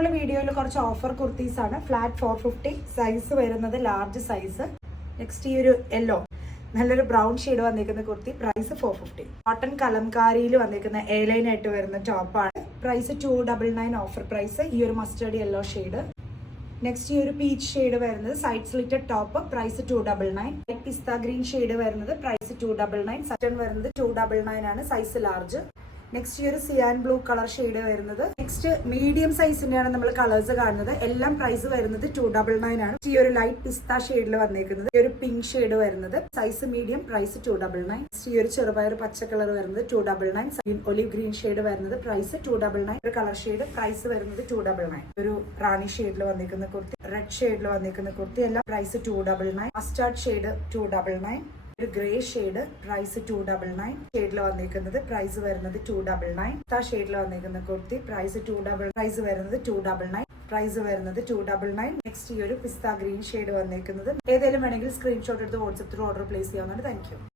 നമ്മൾ വീഡിയോയിൽ കുറച്ച് ഓഫർ കുർത്തീസ് ആണ്. ഫ്ലാറ്റ് 450, സൈസ് വരുന്നത് ലാർജ് സൈസ്. നെക്സ്റ്റ് ഈ ഒരു യെല്ലോ നല്ലൊരു ബ്രൗൺ ഷെയ്ഡ് വന്നിരിക്കുന്ന കുർത്തി, പ്രൈസ് 450. കോട്ടൺ കലംകാരിയിൽ വന്നിരിക്കുന്ന എ ലൈൻ ആയിട്ട് വരുന്ന ടോപ്പാണ്, പ്രൈസ് 299 ഓഫർ പ്രൈസ്. ഈ ഒരു മസ്റ്റേർഡ് യെല്ലോ ഷെയ്ഡ്. നെക്സ്റ്റ് ഈ ഒരു പീച്ച് ഷെയ്ഡ് വരുന്നത് സൈഡ് സ്ലിറ്റഡ് ടോപ്പ്, പ്രൈസ് 299. പിസ്ത ഗ്രീൻ ഷെയ്ഡ് വരുന്നത് പ്രൈസ് 299. സറ്റൺ വരുന്നത് 299 ആണ്, സൈസ് ലാർജ്. നെക്സ്റ്റ് ഈ ഒരു സിയാൻ ബ്ലൂ കളർ ഷെയ്ഡ് വരുന്നത്. നെക്സ്റ്റ് മീഡിയം സൈസിന്റെയാണ് നമ്മൾ കളേഴ്സ് കാണുന്നത്. എല്ലാം പ്രൈസ് വരുന്നത് 299 ആണ്. ഈ ഒരു ലൈറ്റ് പിസ്ത ഷെയ്ഡിൽ വന്നേക്കുന്നത്. ഈ ഒരു പിങ്ക് ഷെയ്ഡ് വരുന്നത് സൈസ് മീഡിയം, പ്രൈസ് 299. ഈ ഒരു ചെറുപയർ പച്ച കളർ വരുന്നത് 299. ഒലിവ് ഗ്രീൻ ഷെയ്ഡ് വരുന്നത് പ്രൈസ് 299. ഒരു കളർ ഷെയ്ഡ് പ്രൈസ് വരുന്നത് 299. ഒരു റാണി ഷെയ്ഡിൽ വന്നിരിക്കുന്ന കുർത്തി, റെഡ് ഷെയ്ഡിൽ വന്നിരിക്കുന്ന കുർത്തി, എല്ലാം പ്രൈസ് 299. Mustard shade 299. ഒരു ഗ്രേ ഷെയ്ഡ് പ്രൈസ് 299. ഷെയ്ഡിൽ വന്നിരിക്കുന്നത് പ്രൈസ് വരുന്നത് 299. ആ ഷെയ്ഡിൽ വന്നിരിക്കുന്ന കുർത്തി പ്രൈസ് 299. പ്രൈസ് വരുന്നത് 299. പ്രൈസ് വരുന്നത് 299. നെക്സ്റ്റ് ഈ ഒരു പിസ്ത ഗ്രീൻ ഷെയ്ഡ് വന്നിരിക്കുന്നത്. ഏതെങ്കിലും വേണമെങ്കിൽ സ്ക്രീൻഷോട്ട് എടുത്ത് വാട്സ്ആപ്പ് ത്രൂ ഓർഡർ പ്ലേസ് ചെയ്യാവുന്നതാണ്. Thank you.